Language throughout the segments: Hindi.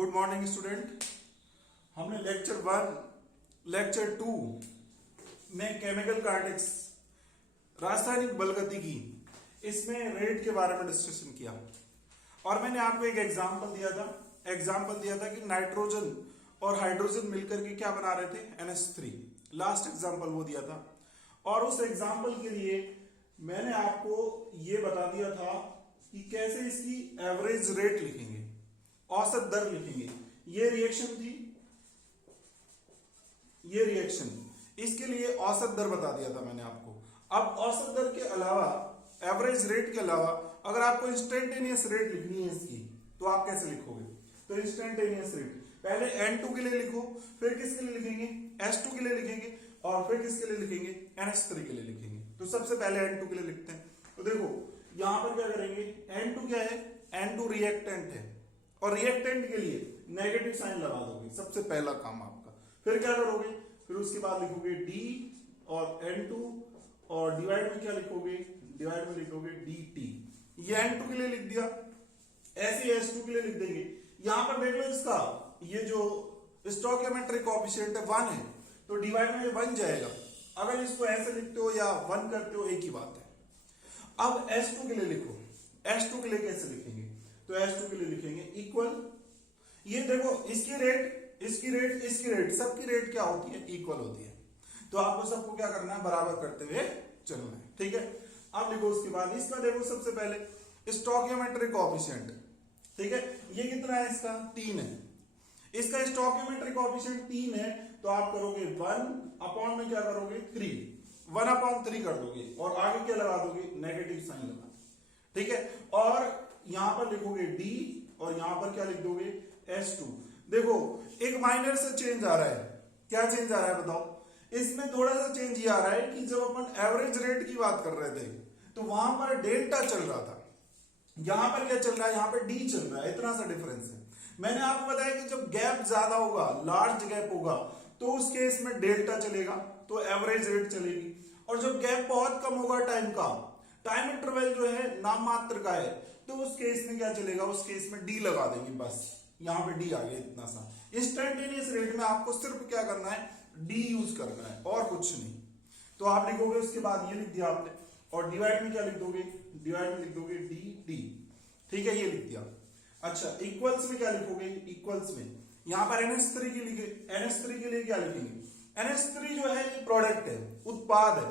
Good morning student. हमने लेक्चर 2 में केमिकल काइनेटिक्स रासायनिक बलगतिकी इसमें रेट के बारे में डिस्कशन किया और मैंने आपको एक एग्जांपल दिया था कि नाइट्रोजन और हाइड्रोजन मिलकर के क्या बना रहे थे, NH3। लास्ट एग्जांपल वो दिया था और उस एग्जांपल के लिए मैंने आपको ये बता दिया था कि कैसे इसकी एवरेज रेट लिखेंगे, औसत दर लिखेंगे। ये रिएक्शन थी, ये रिएक्शन, इसके लिए औसत दर बता दिया था मैंने आपको। अब औसत दर के अलावा, एवरेज रेट के अलावा अगर आपको इंस्टेंटेनियस रेट लिखनी है इसकी, तो आप कैसे लिखोगे? तो इंस्टेंटेनियस रेट पहले N2 के लिए लिखो, फिर किसके लिए लिखेंगे, H2 के लिए लिखेंगे और फिर किसके लिए लिखेंगे, NH3 के लिए लिखेंगे। तो सबसे पहले N2 के लिए लिखते हैं। तो देखो यहां पर क्या करेंगे, N2 क्या है, N2 रिएक्टेंट है और रिएक्टेंट के लिए नेगेटिव साइन लगा दोगे, सबसे पहला काम आपका। फिर क्या करोगे, फिर उसके बाद लिखोगे D और N2 और डिवाइड में क्या लिखोगे, डिवाइड में लिखोगे DT। ये N2 के लिए लिख दिया, ऐसे H2 के लिए लिख देंगे। यहां पर देख लो इसका ये जो स्टोइकियोमेट्रिक कोएफिशिएंट है 1 है, तो डिवाइड में 1 जाएगा। अगर इसको ऐसे लिखते हो या 1 करते हो एक ही बात है। अब H2 के लिए लिखो, H2 के लिए कैसे लिखेंगे, तो H2 के लिए लिखेंगे इक्वल। ये देखो इसकी रेट, इसकी रेट, इसकी रेट, सबकी रेट क्या होती है, इक्वल होती है। तो आपको सबको क्या करना है, बराबर करते हुए चलना है, ठीक है। अब लिखो उसके बाद इसका देखो सबसे पहले स्टोइकियोमेट्रिक कोएफिशिएंट, ठीक है। ये कितना है, इसका 3 है। इसका स्टोइकियोमेट्रिक कोएफिशिएंट 3 है, तो आप करोगे 1 अपॉन में क्या करोगे 3, 1/3 कर दोगे और आगे क्या लगा दोगे, नेगेटिव साइन लगा, ठीक है। और यहां पर लिखोगे D और यहां पर क्या लिख दोगे, H2। देखो एक माइनर से चेंज आ रहा है, क्या चेंज आ रहा है बताओ। इसमें थोड़ा सा चेंज ये आ रहा है कि जब अपन एवरेज रेट की बात कर रहे थे तो वहां पर डेल्टा चल रहा था, यहां पर क्या चल रहा है, यहां पर D चल रहा है, इतना सा डिफरेंस है। मैंने आपको बताया कि जब गैप ज्यादा होगा, लार्ज गैप होगा, तो उस केस में डेल्टा चलेगा, तो एवरेज रेट चलेगी। और जब गैप बहुत कम होगा टाइम का, टाइम इंटरवल जो है नाम मात्र का है, तो उस केस में क्या चलेगा, उस केस में D लगा देंगे, बस यहां पे D आ गया इतना सा। इंस्टेंटेनियस रेट में आपको सिर्फ क्या करना है, D यूज करना है और कुछ नहीं। तो आप लिखोगे उसके बाद ये लिख दिया आपने और डिवाइड में क्या लिख दोगे, डिवाइड में लिख दोगे D, ठीक है, ये लिख दिया। अच्छा इक्वल्स में क्या लिखोगे, इक्वल्स में यहां पर NH3 के लिए, NH3 के लिए क्या लिखेंगे, NH3 जो है ये प्रोडक्ट है, उत्पाद है,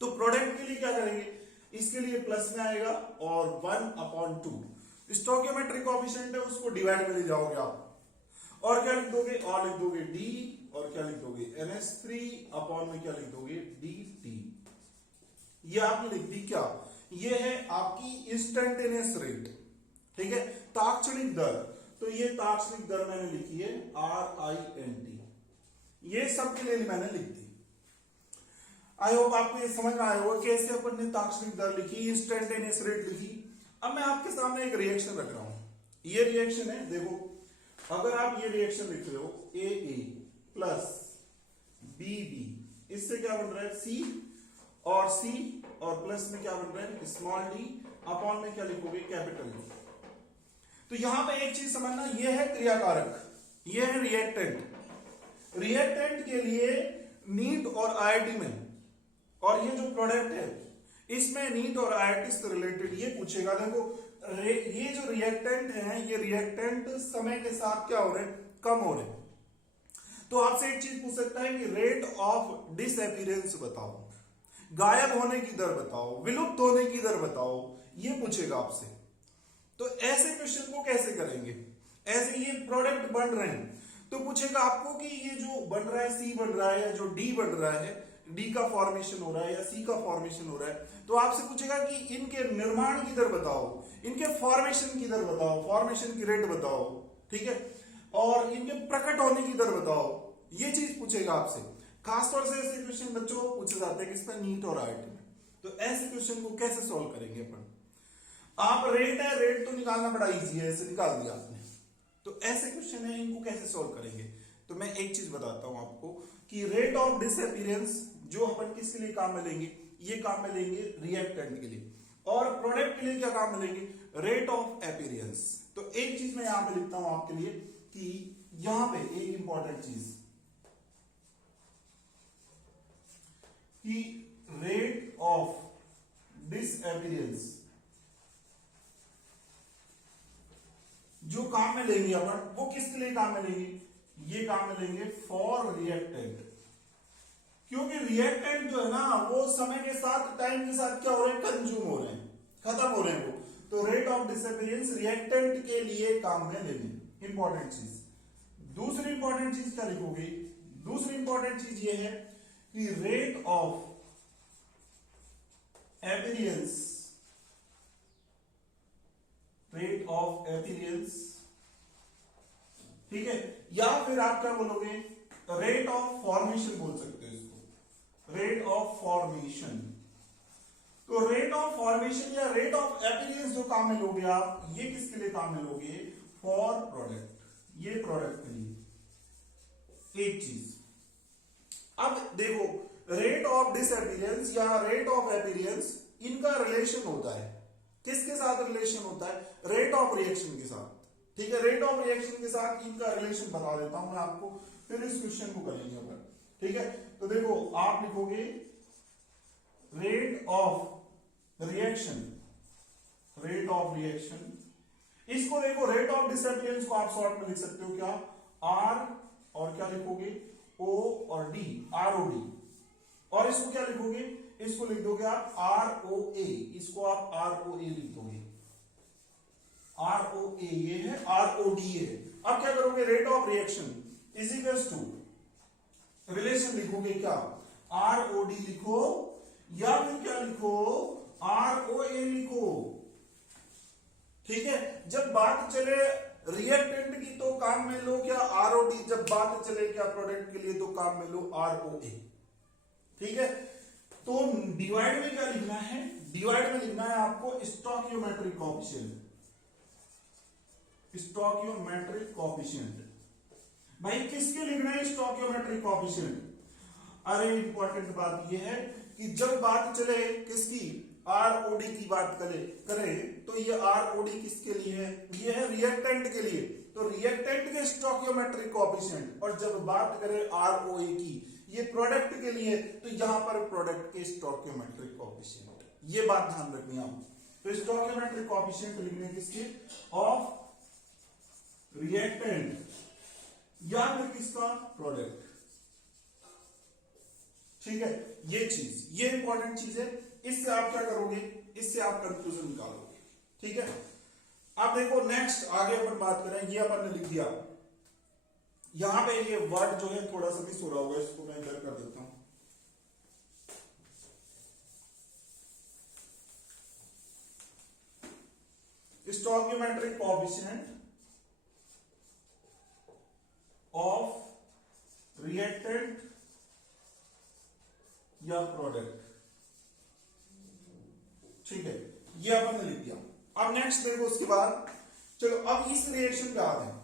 तो प्रोडक्ट के लिए क्या करेंगे, इसके लिए प्लस में आएगा और 1/2 स्टोइकियोमेट्रिक कोएफिशिएंट है, उसको डिवाइड में ले जाओगे आप और क्या लिख दोगे, और लिख दोगे D और क्या लिख दोगे, NH3 अपॉन में क्या लिख दोगे, DT। ये आपने लिख दी क्या, ये है आपकी इंस्टेंटेनियस रेट, ठीक है, तात्क्षणिक दर। तो ये तात्क्षणिक दर मैंने लिखी है RINT, ये सब के लिए मैंने लिख दी। आई होप आपको ये समझ में आया होगा कैसे अपन ने तात्क्षणिक दर लिखी, इंस्टेंटेनियस रेट लिखी। अब मैं आपके सामने एक रिएक्शन रख रहा हूं, ये रिएक्शन है, देखो अगर आप ये रिएक्शन लिख रहे हो AA प्लस BB, इससे क्या बन रहा है C और प्लस में क्या बन रहा है, स्मॉल d अपॉन में क्या लिखोगे, कैपिटल D। तो यहां पे एक चीज समझना, ये है क्रियाकारक, ये है रिएक्टेंट। रिएक्टेंट के लिए नीट और IIT में, और ये जो प्रोडक्ट है इसमें नीट और IIT से रिलेटेड ये पूछेगा। देखो ये जो रिएक्टेंट है, ये रिएक्टेंट समय के साथ क्या हो रहे हैं, कम हो रहे हैं। तो आपसे एक चीज पूछ सकता है कि रेट ऑफ डिसअपीयरेंस बताओ, गायब होने की दर बताओ, विलुप्त होने की दर बताओ, ये पूछेगा आपसे। तो ऐसे क्वेश्चन को कैसे करेंगे, ऐसे ये प्रोडक्ट बन रहे हैं तो पूछेगा आपको कि ये जो बन रहा है C बन रहा है या जो D बन रहा है, D का फॉर्मेशन हो रहा है या C का फॉर्मेशन हो रहा है, तो आपसे पूछेगा कि इनके निर्माण की दर बताओ, इनके फॉर्मेशन की दर बताओ, फॉर्मेशन की रेट बताओ, ठीक है, और इनके प्रकट होने की दर बताओ, ये चीज पूछेगा आपसे। खासतौर से ऐसे क्वेश्चन बच्चों पूछे जाते हैं किसमें, नीट और IIT में। तो ऐसे क्वेश्चन को कैसे सॉल्व करेंगे अपन, आप रेट है, रेट तो निकालना बड़ा इजी है, ऐसे निकाल दिया आपने। तो ऐसे क्वेश्चन है, इनको कैसे सॉल्व करेंगे, तो मैं एक चीज बताता हूं आपको कि रेट ऑफ डिसअपीयरेंस जो अपन किसके लिए काम में लेंगे, ये काम में लेंगे रिएक्टेंट के लिए, और प्रोडक्ट के लिए क्या काम में लेंगे, रेट ऑफ अपीयरेंस। तो एक चीज मैं यहां पे लिखता हूं आपके लिए कि यहां पे एक इंपॉर्टेंट चीज कि रेट ऑफ डिसअपीयरेंस जो काम में लेंगे अपन, वो किसके लिए काम में लेंगे? ये काम में लेंगे फॉर रिएक्टेंट, क्योंकि रिएक्टेंट जो है ना वो समय के साथ, टाइम के साथ क्या हो रहे हैं? कंज्यूम हो रहे हैं, खत्म हो रहे हैं वो। तो रेट ऑफ डिसअपीयरेंस रिएक्टेंट के लिए काम में लेंगे, इंपॉर्टेंट चीज। दूसरी इंपॉर्टेंट चीज क्या लिखोगे? दूसरी इंपॉर्टेंट चीज ये है कि rate of appearance, rate of appearance, ठीक है, या फिर आप क्या बोलोगे? रेट ऑफ फॉर्मेशन बोल सकते हो इसको, रेट ऑफ फॉर्मेशन। तो रेट ऑफ फॉर्मेशन या रेट ऑफ अपीयरेंस जो काम में लोगे आप, ये किसके लिए काम में लोगे? फॉर प्रोडक्ट, ये प्रोडक्ट के लिए। एक चीज अब देखो, रेट ऑफ डिसअपीयरेंस या रेट ऑफ अपीयरेंस, इनका रिलेशन होता है, किसके साथ रिलेशन होता है? रेट ऑफ रिएक्शन के साथ, ठीक है। रेट ऑफ रिएक्शन के साथ इनका रिलेशन बता देता हूं मैं आपको, फिर इस क्वेश्चन को करेंगे अपन, ठीक है। तो देखो आप लिखोगे rate of reaction, rate of reaction, इसको देखो रेट ऑफ डिसअपीयरेंस को आप शॉर्ट में लिख सकते हो क्या? आर, और क्या लिखोगे? ओ और डी, आर ओ डी। और इसको क्या लिखोगे? इसको लिख दोगे आप आर ओ ए, इसको आप आर ओ ए लिख दोगे, आर ओ ए ये है, आर ओ डी है। अब क्या करोगे? Rate of reaction is equals to relation लिखोगे क्या? आर ओ डी लिखो, या फिर क्या लिखो? आर ओ ए लिखो, ठीक है। जब बात चले रिएक्टेंट की तो काम में लो क्या? R O D. जब बात चले क्या प्रोडक्ट के लिए तो काम में लो आर ओ ए, ठीक है। तो डिवाइड में क्या लिखना है? डिवाइड में लिखना है आपको स्टोइकियोमेट्रिक कोएफिशिएंट, स्टोइकियोमेट्रिक कोएफिशिएंट। भाई किसके लिखना है स्टोइकियोमेट्रिक कोएफिशिएंट? अरे इंपॉर्टेंट बात यह है कि जब बात चले किसकी? आरओडी की बात करें तो ये आरओडी किसके लिए है? ये है रिएक्टेंट के लिए, तो रिएक्टेंट के स्टोइकियोमेट्रिक कोएफिशिएंट। और जब बात करें आरओए की, ये प्रोडक्ट के लिए, तो यहां पर प्रोडक्ट के स्टोइकियोमेट्रिक कोएफिशिएंट, ये बात ध्यान रखनी है आपको। तो स्टोइकियोमेट्रिक कोएफिशिएंट लिखने किसके? ऑफ रिएक्टेंट या फिर किसका? प्रोडक्ट, ठीक है। ये चीज, ये इंपॉर्टेंट चीज है, इससे आप क्या करोगे? इससे आप कंक्लूजन निकालोगे, ठीक है। अब देखो नेक्स्ट आगे अपन बात करें, ये अपन ने लिख दिया, यहां पे ये वर्ड जो है थोड़ा सा मिस हो रहा होगा, इसको मैं इधर कर देता हूं। स्टोइकियोमेट्रिक कोएफिशिएंट ऑफ रिएक्टेंट या प्रोडक्ट, ठीक है, ये अपन ने लिख दिया। अब नेक्स्ट देखो उसके बाद, चलो अब इस रिएक्शन पे आते हैं।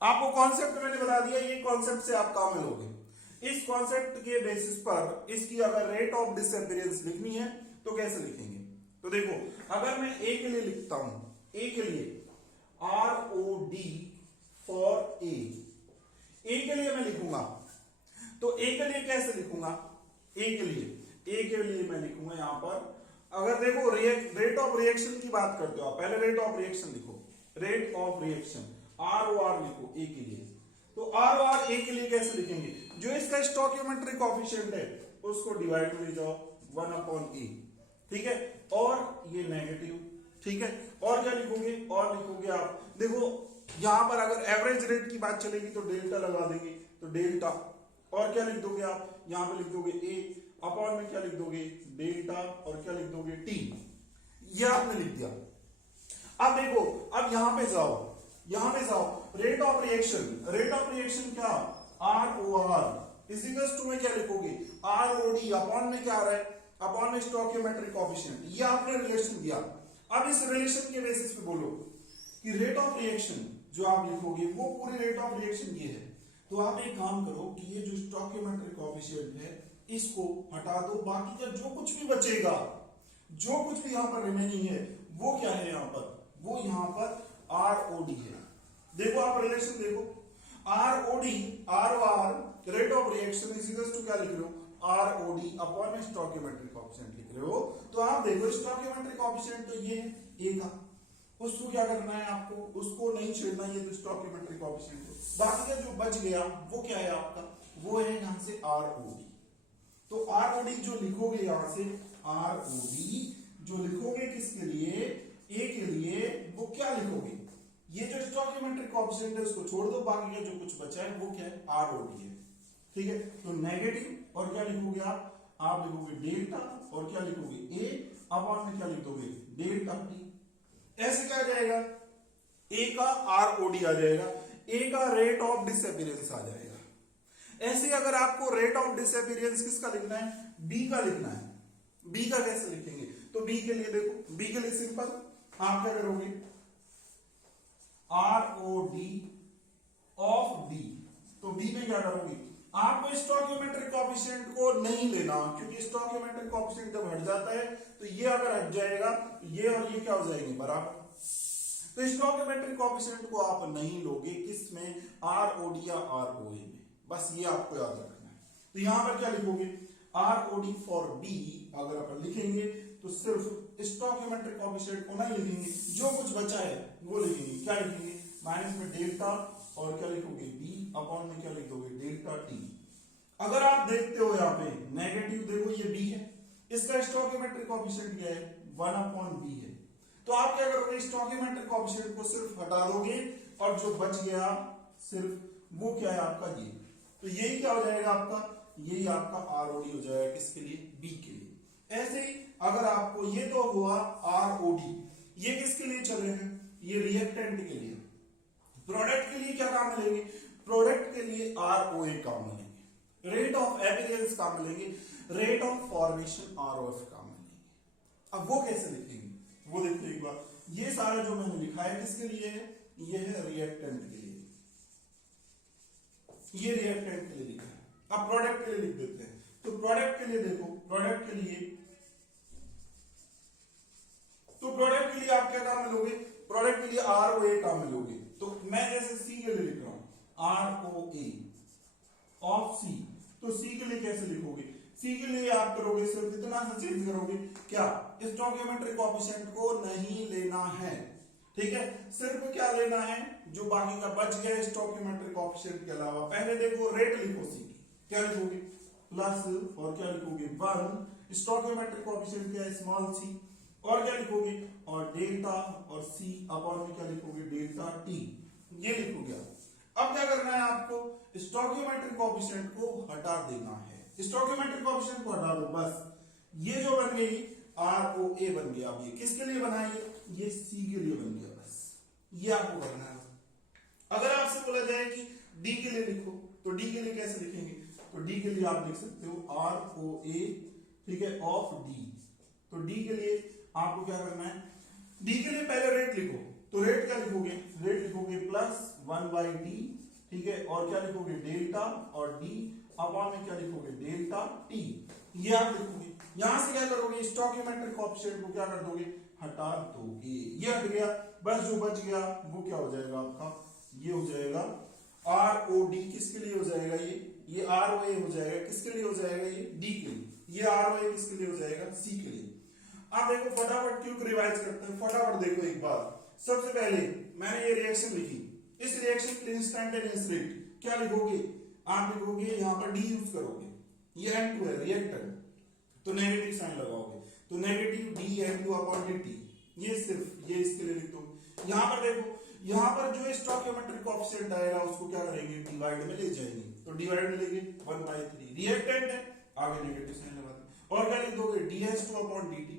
आपको कॉन्सेप्ट मैंने बता दिया, ये कॉन्सेप्ट से आप काम में लोगे। इस कॉन्सेप्ट के बेसिस पर इसकी अगर रेट ऑफ डिसअपीयरेंस लिखनी है तो कैसे लिखेंगे? तो देखो अगर मैं ए के लिए लिखता हूं, ए के लिए R O D for A के लिए मैं लिखूंगा, तो ए के लिए कैसे लिखूंगा? ए के लिए मैं लिखूंगा यहां पर, अगर देखो रेट ऑफ रिएक्शन की बात करते हो आप, पहले रेट ऑफ रिएक्शन लिखो, rate of reaction R O R लिखो ए के लिए। तो आर ओ आर ए के लिए कैसे लिखेंगे? जो इसका स्टोइकियोमेट्रिक कोएफिशिएंट है उसको डिवाइड में ले जाओ 1/e, ठीक है, और ये नेगेटिव, ठीक है। और क्या लिखोगे? और लिखोगे आप, देखो यहां पर अगर एवरेज रेट की बात चलेगी तो डेल्टा लगा देंगे, तो डेल्टा, और क्या लिख दोगे आप? यहां पे लिख दोगे ए, अपॉन में क्या लिख दोगे? डेल्टा, और क्या लिख दोगे? टी। ये आपने लिख दिया। अब देखो, अब यहां पे जाओ, रेट ऑफ रिएक्शन क्या? R O R is equal to में क्या लिखोगे? आर ओ डी, अपॉन में क्या आ रहा है? अपॉन में स्टोइकियोमेट्रिक कोएफिशिएंट, ये आपने रिलेशन दिया। अब इस रिलेशन के बेसिस पे बोलो कि रेट ऑफ रिएक्शन जो आप लिखोगे वो पूरी रेट ऑफ रिएक्शन ये है। तो आप एक काम करो कि ये जो स्टोइकियोमेट्रिक कोएफिशिएंट है इसको हटा दो, बाकी का जो कुछ भी बचेगा, जो कुछ भी यहां पर रिमेनिंग है वो क्या है? यहां पर वो यहां पर ROD है। देखो आप रिलेशन देखो, ROD ROR rate of reaction is equal to क्या लिख रहे हो, ROD अपॉन स्टोइकियोमेट्रिक कोएफिशिएंट लिख रहे हो। तो आप देखो स्टोइकियोमेट्रिक कोएफिशिएंट तो ये है A का, उसको क्या करना है आपको, उसको नहीं छेड़ना, ये तो स्टोइकियोमेट्रिक कोएफिशिएंट है। बाकी का जो बच गया वो क्या है आपका, वो है यहां से ROD। तो ROD जो लिखोगे यहां से ROD जो लिखोगे किसके लिए, A के लिए, वो क्या लिखोगे, ये जो स्टोइकियोमेट्रिक कोएफिशिएंट है उसको छोड़ दो, बाकी का जो कुछ बचा है वो क्या है, ROD है। ठीक है, तो नेगेटिव और क्या लिखोगे आप लिखोगे डेल्टा और क्या लिखोगे A अपॉन में क्या लिख दोगे डेल्टा T। ऐसे क्या आ जाएगा, A का ROD आ जाएगा, A का रेट ऑफ डिसअपीयरेंस आ जाएगा। ऐसे अगर आपको रेट ऑफ डिसअपीयरेंस किसका लिखना है, B का लिखना है, B का कैसे लिखेंगे, तो B के लिए देखो, B के लिए सिंपल आप क्या करोगे, ROD ऑफ B, तो B में क्या करोगे, आपको स्टोइकियोमेट्रिक कोएफिशिएंट को नहीं लेना, क्योंकि स्टोइकियोमेट्रिक कोएफिशिएंट जब हट जाता है तो ये अगर हट जाएगा तो ये और ये क्या हो जाएंगे बराबर। तो स्टोइकियोमेट्रिक कोएफिशिएंट को आप नहीं लोगे किसमें, ROD या ROA में, बस ये आपको याद रखना है। तो यहां पर क्या लिखोगे, ROD फॉर B अगर अपन लिखेंगे तो सिर्फ स्टोइकियोमेट्रिक कोएफिशिएंट को नहीं लिखेंगे, जो कुछ बचा है वो लिखेंगे, क्या लिखेंगे माइनस में डेल्टा और क्या लिखोगे B अपॉन में क्या लिख दोगे डेल्टा T। अगर आप देखते हो यहाँ पे नेगेटिव, देखो ये B है, इसका स्टोइकियोमेट्रिक कोएफिशिएंट क्या है 1 अपॉन B है। तो आप क्या करोगे, स्टोइकियोमेट्रिक कोएफिशिएंट को सिर्फ हटा दोगे और जो बच गया सिर्फ वो क्या है आपका ये, तो यही क्या हो जाएगा आपका, यही आपका ROD हो जाएगा किसके लिए, B के लिए। ऐसे ही अगर आपको ये तो हुआ ROD, ये किसके लिए चल रहे हैं, ये रिएक्टेंट के लिए। प्रोडक्ट के लिए क्या काम मिलेंगे, प्रोडक्ट के लिए ROA काम मिलेंगे, रेट ऑफ एपियरेंस काम मिलेंगे, रेट ऑफ फॉर्मेशन ROF काम मिलेंगे। अब वो कैसे लिखेंगे वो देखो एक बार, ये सारा जो मैंने लिखा है किसके लिए है, ये है रिएक्टेंट के लिए, ये रिएक्टेंट के लिए लिखा है। अब प्रोडक्ट के लिए लिख देते हैं, तो प्रोडक्ट के लिए देखो, प्रोडक्ट के लिए आप क्या काम मिलोगे, प्रोडक्ट के लिए ROA काम मिलोगे। तो मैं जैसे C के लिए लिख रहा हूं ROA ऑफ C, तो C के लिए कैसे लिखोगे, C के लिए आप करोगे सिर्फ इतना सा चेंज करोगे, क्या स्टोइकियोमेट्रिक कोएफिशिएंट को नहीं लेना है, ठीक है, सिर्फ क्या लेना है जो बाकी का बच गया स्टोइकियोमेट्रिक कोएफिशिएंट के अलावा। पहले देखो रेट लिखो C की, क्या लिखोगे प्लस और क्या लिखोगे 1, स्टोइकियोमेट्रिक कोएफिशिएंट क्या है स्मॉल c, और क्या लिखोगे और डेल्टा और C अपॉन में क्या लिखोगे डेल्टा T, ये लिखोगे। अब क्या करना है आपको, स्टोइकियोमेट्रिक कोएफिशिएंट को हटा देना है, स्टोइकियोमेट्रिक कोएफिशिएंट को हटा दो, बस ये जो बन गई ROA बन गया। अब ये किसके लिए बना है, ये C के लिए बन गया, बस ये आपको करना है। अगर आपसे बोला जाए कि D के लिए लिखो, तो D के लिए कैसे लिखेंगे, तो D के लिए आप लिख सकते हो ROA, ठीक है, ऑफ D। तो D के लिए आपको क्या करना है, D के लिए पहले रेट लिखो, तो रेट क्या लिखोगे, रेट लिखोगे प्लस 1/D, ठीक है, और क्या लिखोगे डेल्टा और D अपॉन में क्या लिखोगे डेल्टा T, ये आप लिखोगे। यहां से क्या करोगे, स्टोइकियोमेट्रिक कोएफिशिएंट को क्या कर दोगे, हटा दोगे, ये हट गया, बस जो बच गया वो क्या हो जाएगा आपका, ये हो जाएगा ROD, किसके लिए हो जाएगा ये ROA हो जाएगा, किसके लिए हो जाएगा ये D के लिए, ये ROA किसके लिए हो जाएगा C के लिए। आप देखो फटाफट क्यों रिवाइज करते हैं, फटाफट देखो एक बार। सबसे पहले मैंने ये रिएक्शन लिखी, इस रिएक्शन के लिए इंस्टेंटेनियस रेट क्या लिखोगे, आप लिखोगे यहां पर D यूज करोगे, ये N2 है रिएक्टेंट, तो नेगेटिव साइन लगाओगे, तो नेगेटिव dN2 अपॉन dt, ये सिर्फ ये इसके लिए लिख दो। यहां पर देखो, यहां पर जो स्टोइकियोमेट्रिक कोएफिशिएंट आएगा उसको क्या करेंगे डिवाइड में ले जाएंगे, तो डिवाइड में लेंगे 1/3, रिएक्टेंट है आगे नेगेटिव साइन लगा दें, और क्या लिख दोगे dS2 अपॉन dt,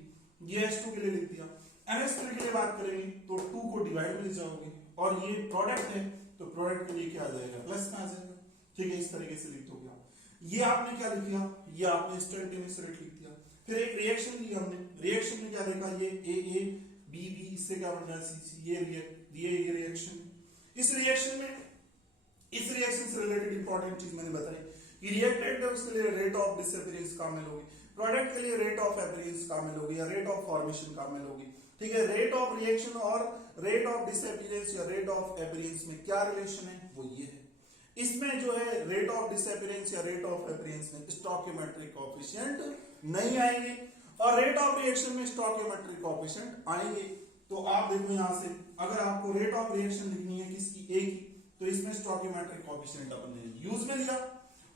ये S2 के लिए लिख दिया। NH3 के लिए बात करेंगे तो 2 को डिवाइड में ले जाओगे, और ये प्रोडक्ट है तो प्रोडक्ट के लिए क्या आ जाएगा प्लस में आ जाएगा, ठीक है, इस तरीके से लिख दोगे आप। ये आपने क्या लिख दिया, ये आपने इंस्टेंटेनियस रेट लिख दिया। फिर एक रिएक्शन ली हमने, रिएक्शन में क्या देखा, ये AA BB, इससे क्या बन रहा है CC, ये रिएक्शन। इस रिएक्शन में, इस रिएक्शन से रिलेटेड इंपॉर्टेंट चीज मैंने बताई कि रिएक्टेंट है उसके लिए रेट ऑफ डिसअपीयरेंस काम मिलोगे, प्रोडक्ट के लिए रेट ऑफ अपीयरेंस काम मिलोगे या रेट ऑफ फॉर्मेशन काम मिलोगे। ठीक है, रेट ऑफ रिएक्शन और रेट ऑफ डिसअपीयरेंस या रेट ऑफ अपीयरेंस में क्या रिलेशन है, वो ये है। इसमें जो है रेट ऑफ डिसअपीयरेंस या रेट ऑफ अपीयरेंस में स्टोइकोमेट्रिक कोएफिशिएंट नहीं आएंगे और रेट ऑफ रिएक्शन में स्टोइकोमेट्रिक कोएफिशिएंट आएंगे। तो आप देखो यहां से अगर आपको रेट ऑफ रिएक्शन लिखनी है किसकी, ए की, तो इसमें स्टोइकोमेट्रिक कोएफिशिएंट अपन ने यूज में लिया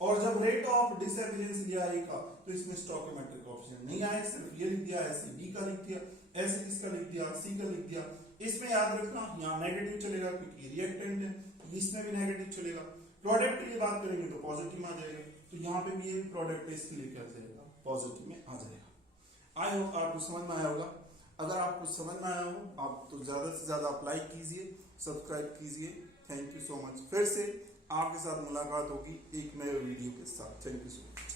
और जब रेट ऑफ डिसअपीयरेंस लिया ए का तो इसमें स्टोइकोमेट्रिक कोएफिशिएंट नहीं आए, सिर्फ ये लिख दिया, ऐसे बी का लिख दिया, ऐसे किसका लिख दिया, सी का लिख दिया। इसमें याद रखना यहाँ नेगेटिव चलेगा क्योंकि रिएक्टेंट है, इसमें भी नेगेटिव चलेगा। प्रोडक्ट की बात करेंगे तो पॉजिटिव में आ जाएगा, तो यहाँ पे भी ये भी प्रोडक्ट है, इसके लिए क्या जाएगा, पॉजिटिव में आ जाएगा। आई होप आपको समझ में आया होगा। अगर आपको समझ में आया हो आप तो ज्यादा से ज्यादा आप लाइक कीजिए, सब्सक्राइब कीजिए। Thank you so much. फिर से आपके साथ मुलाकात होगी एक नए वीडियो के साथ। Thank you so much.